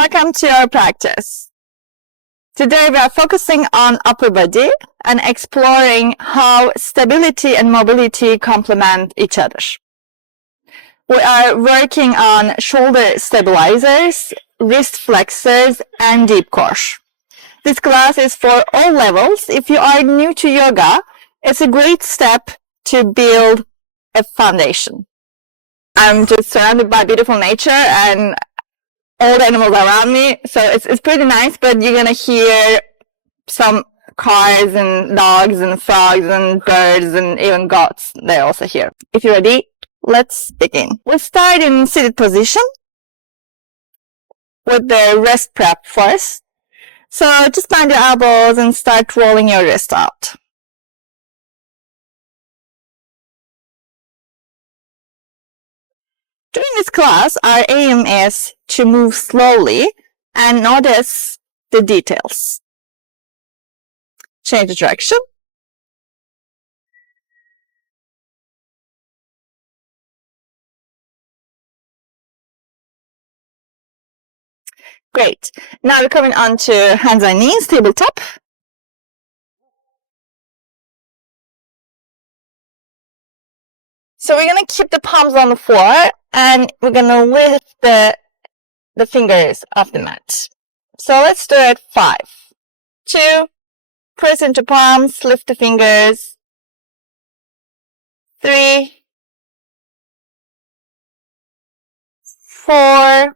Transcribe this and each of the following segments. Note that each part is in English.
Welcome to our practice. Today we are focusing on upper body and exploring how stability and mobility complement each other. We are working on shoulder stabilizers, wrist flexors, and deep core. This class is for all levels. If you are new to yoga, it's a great step to build a foundation. I'm just surrounded by beautiful nature and all the animals around me, so it's pretty nice, but you're gonna hear some cars and dogs and frogs and birds and even goats. They're also here. If you're ready, let's begin. We'll start in seated position with the wrist prep first. So just bend your elbows and start rolling your wrist out. During this class, our aim is to move slowly and notice the details. Change the direction. Great. Now we're coming on to hands and knees, tabletop. So we're going to keep the palms on the floor and we're going to lift the fingers off the mat. So let's do it. 5, 2, press into palms, lift the fingers. 3, 4, and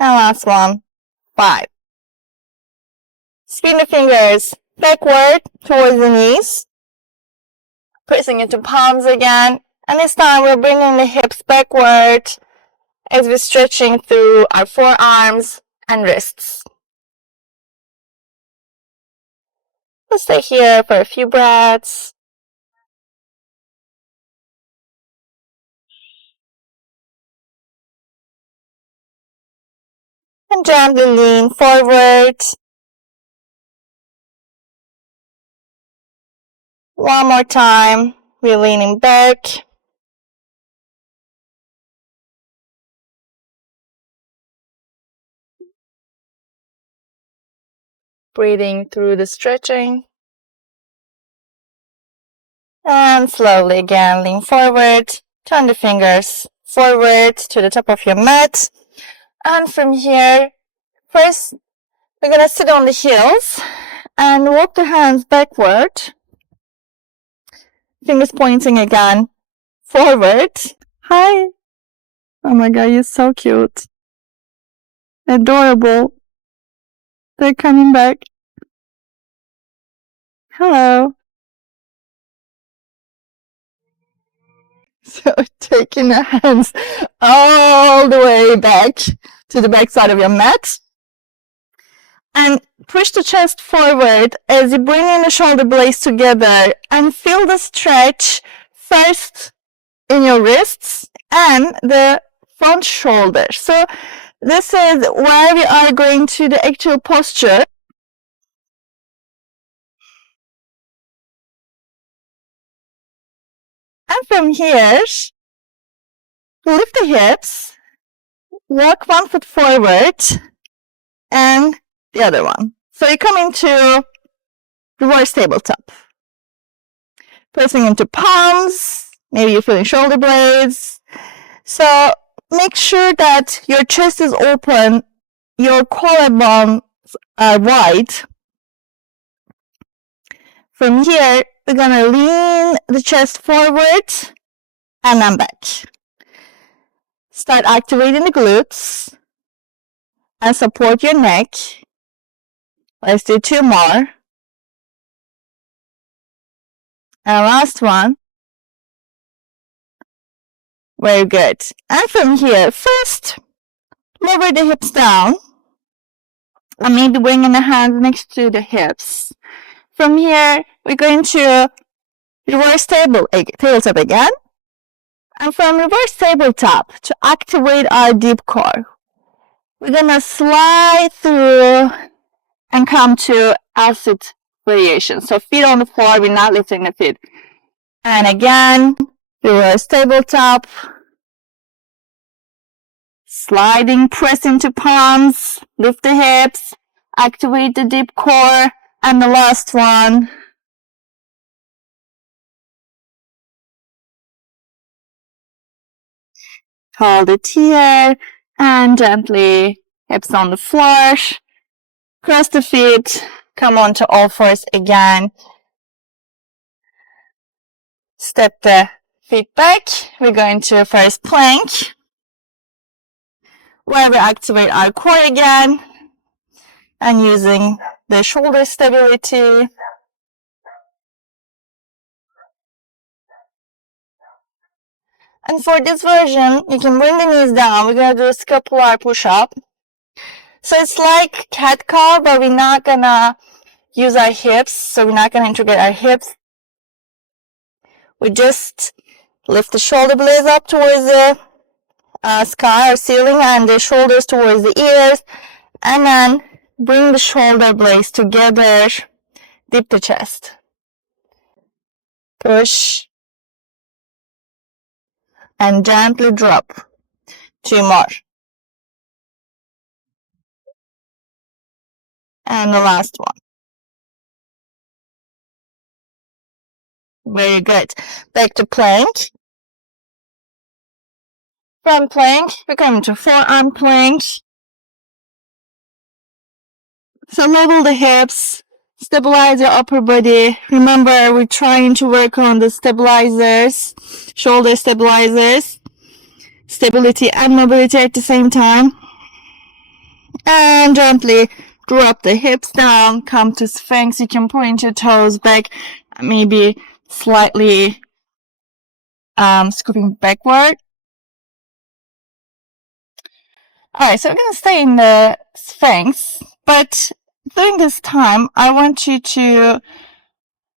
last one, 5. Spin the fingers backward towards the knees. Pressing into palms again, and this time we're bringing the hips backward as we're stretching through our forearms and wrists. We'll stay here for a few breaths. And gently lean forward. One more time, we're leaning back. Breathing through the stretching. And slowly again, lean forward. Turn the fingers forward to the top of your mat. And from here, first, we're going to sit on the heels and walk the hands backward. Fingers pointing again forward. Hi. Oh my God, you're so cute. Adorable. They're coming back. Hello. So taking the hands all the way back to the back side of your mat. And push the chest forward as you bring in the shoulder blades together and feel the stretch first in your wrists and the front shoulder. So this is where we are going to the actual posture. And from here, lift the hips, walk one foot forward and the other one. So you come into reverse tabletop. Pressing into palms, maybe you're feeling shoulder blades. So make sure that your chest is open, your collarbones are wide. From here, we're going to lean the chest forward and then back. Start activating the glutes and support your neck. Let's do 2 more. And last one. Very good. And from here, first, lower the hips down. And maybe bringing the hands next to the hips. From here, we're going to reverse tabletop again. And from reverse tabletop, to activate our deep core, we're going to slide through and come to acid variation. So feet on the floor, we're not lifting the feet. And again, reverse tabletop. Sliding press into palms, lift the hips, activate the deep core, and the last one. Hold it here and gently hips on the floor. Cross the feet, come on to all fours again. Step the feet back. We're going to first plank, where we activate our core again and using the shoulder stability. And for this version, you can bring the knees down. We're going to do a scapular push-up. So it's like cat-cow, but we're not going to use our hips. So we're not going to integrate our hips. We just lift the shoulder blades up towards the sky or ceiling and the shoulders towards the ears. And then bring the shoulder blades together. Dip the chest. Push. And gently drop. 2 more. And the last one. Very good. Back to plank. From plank, we're coming to forearm plank. So level the hips, stabilize your upper body. Remember, we're trying to work on the stabilizers, shoulder stabilizers, stability and mobility at the same time. And gently drop the hips down, come to Sphinx. You can point your toes back, maybe slightly scooping backward. Alright, so we're going to stay in the Sphinx, but during this time, I want you to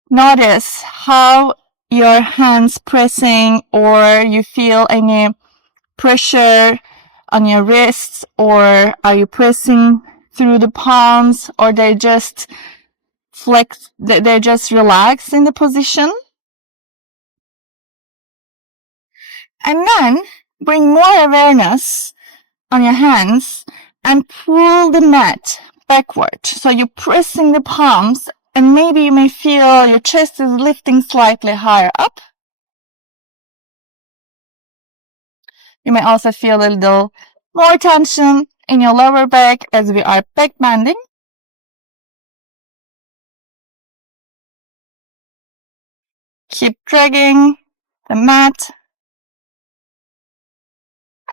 notice how your hands pressing or you feel any pressure on your wrists, or are you pressing through the palms, or they're just flex, they're just relaxed in the position. And then bring more awareness on your hands and pull the mat backward. So you're pressing the palms, and maybe you may feel your chest is lifting slightly higher up. You may also feel a little more tension in your lower back as we are back bending. Keep dragging the mat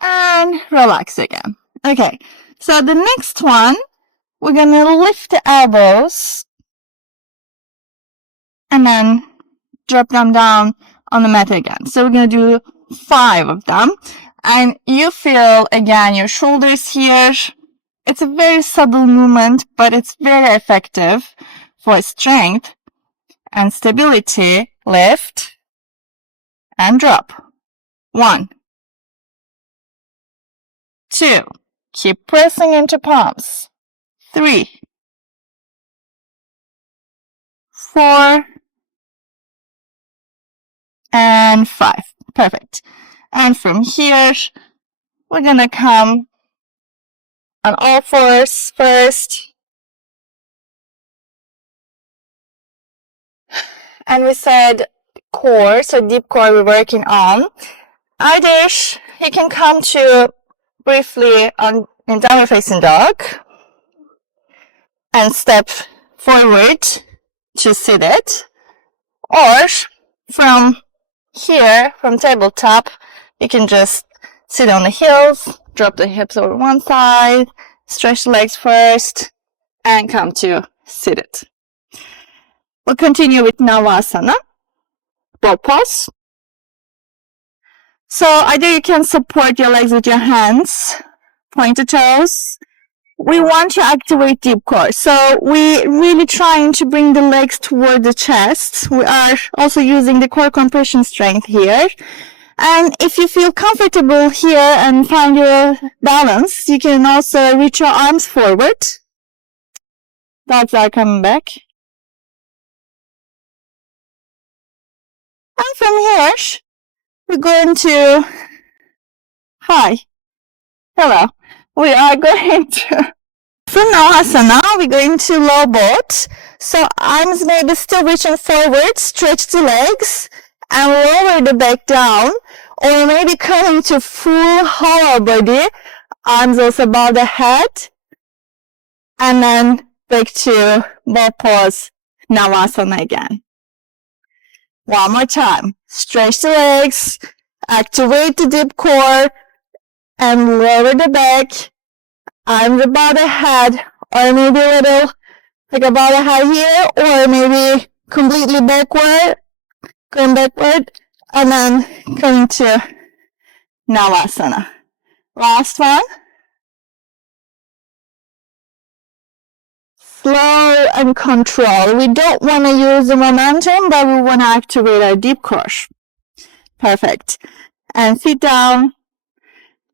and relax again. Okay, so the next one, we're going to lift the elbows and then drop them down on the mat again. So we're going to do 5 of them. And you feel, again, your shoulders here. It's a very subtle movement, but it's very effective for strength and stability. Lift and drop. 1, 2. Keep pressing into palms. 3, 4, and 5. Perfect. And from here, we're going to come on all fours first. And we said core, so deep core we're working on. Either you can come to briefly on in downward facing dog and step forward to seated, or from here, from tabletop, you can just sit on the heels, drop the hips over one side, stretch the legs first, and come to seated. We'll continue with Navasana, both pose. So either you can support your legs with your hands, point the toes. We want to activate deep core. So we really trying to bring the legs toward the chest. We are also using the core compression strength here. And if you feel comfortable here and find your balance, you can also reach your arms forward. Dogs are coming back. And from here, we're going to high. Hello. We are going to, from Navasana, we're going to low boat. So arms maybe still reaching forward, stretch the legs, and lower the back down. Or maybe coming to full hollow body, arms also above the head. And then back to bow pose, Navasana again. One more time. Stretch the legs, activate the deep core, and lower the back. Arms above the head, or maybe a little like above the head here, or maybe completely backward, going backward, and then coming to Navasana. Last one. Slow and control. We don't want to use the momentum, but we want to activate our deep core. Perfect. And feet down.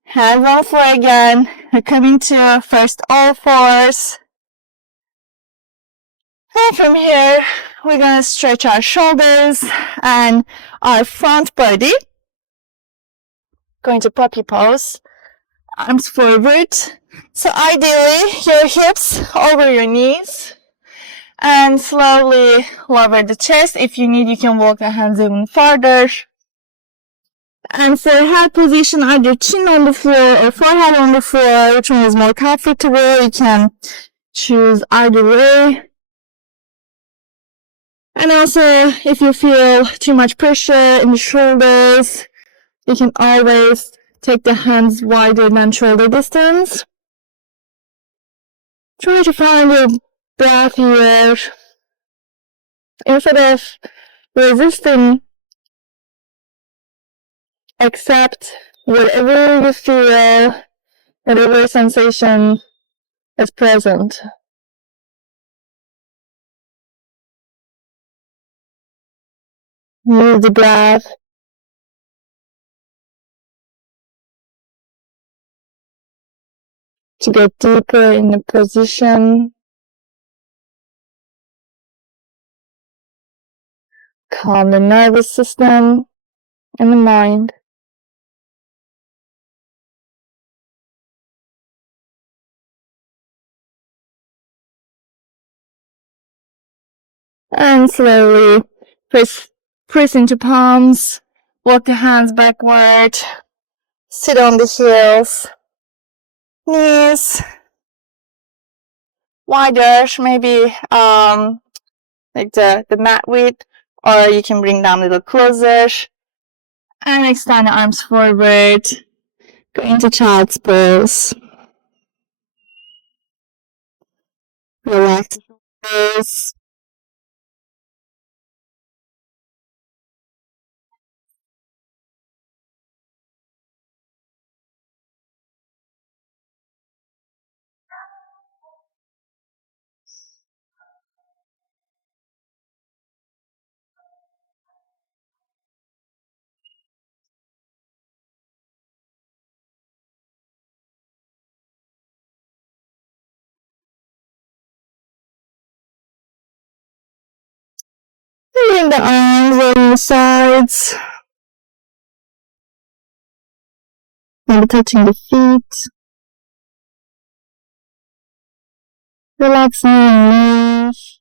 Hands on floor again. We're coming to first all fours. And from here, we're going to stretch our shoulders and our front body. Going to puppy pose. Arms forward. So ideally, your hips over your knees. And slowly lower the chest. If you need, you can walk the hands even farther. And for head position, either chin on the floor or forehead on the floor, which one is more comfortable. You can choose either way. And also, if you feel too much pressure in the shoulders, you can always take the hands wider than shoulder distance. Try to find your breath here. Instead of resisting, accept whatever you feel, whatever sensation is present. Use the breath to get deeper in the position. Calm the nervous system and the mind. And slowly press into palms, walk the hands backward, sit on the heels, knees wider, maybe like the mat width, or you can bring down a little closer, and extend the arms forward, go into child's pose. Relax the shoulders. Bring the arms on the sides. Maybe touching the feet. Relaxing the knees.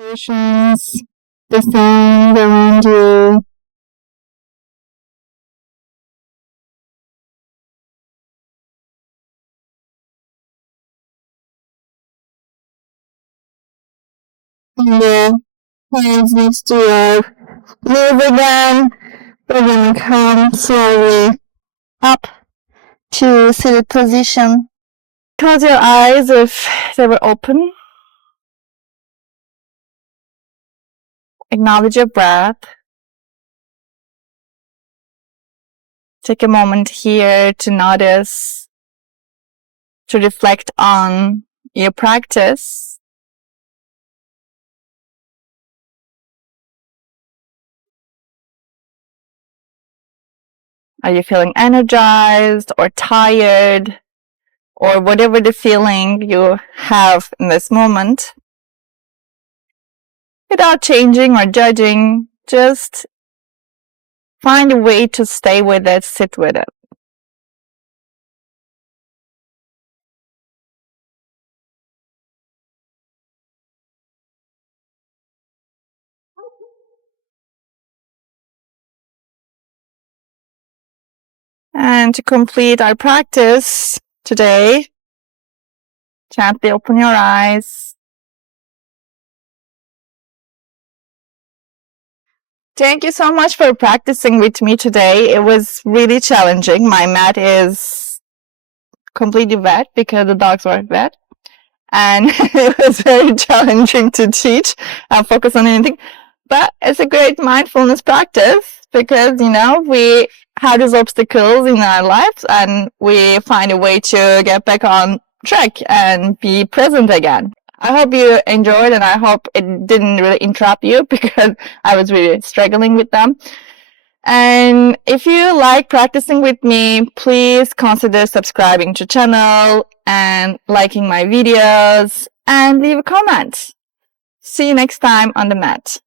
Sensations, the sound around you. And the hands next to your move again. We're going to come slowly up to seated position. Close your eyes if they were open. Acknowledge your breath. Take a moment here to notice, to reflect on you practice, are you feeling energized or tired, or whatever the feeling you have in this moment? Without changing or judging, just find a way to stay with it, sit with it. And to complete our practice today, gently open your eyes. Thank you so much for practicing with me today. It was really challenging. My mat is completely wet because the dogs were wet. And it was very challenging to teach and focus on anything. But it's a great mindfulness practice because, we have these obstacles in our lives and we find a way to get back on track and be present again. I hope you enjoyed, and I hope it didn't really interrupt you because I was really struggling with them. And if you like practicing with me, please consider subscribing to the channel and liking my videos and leave a comment. See you next time on the mat.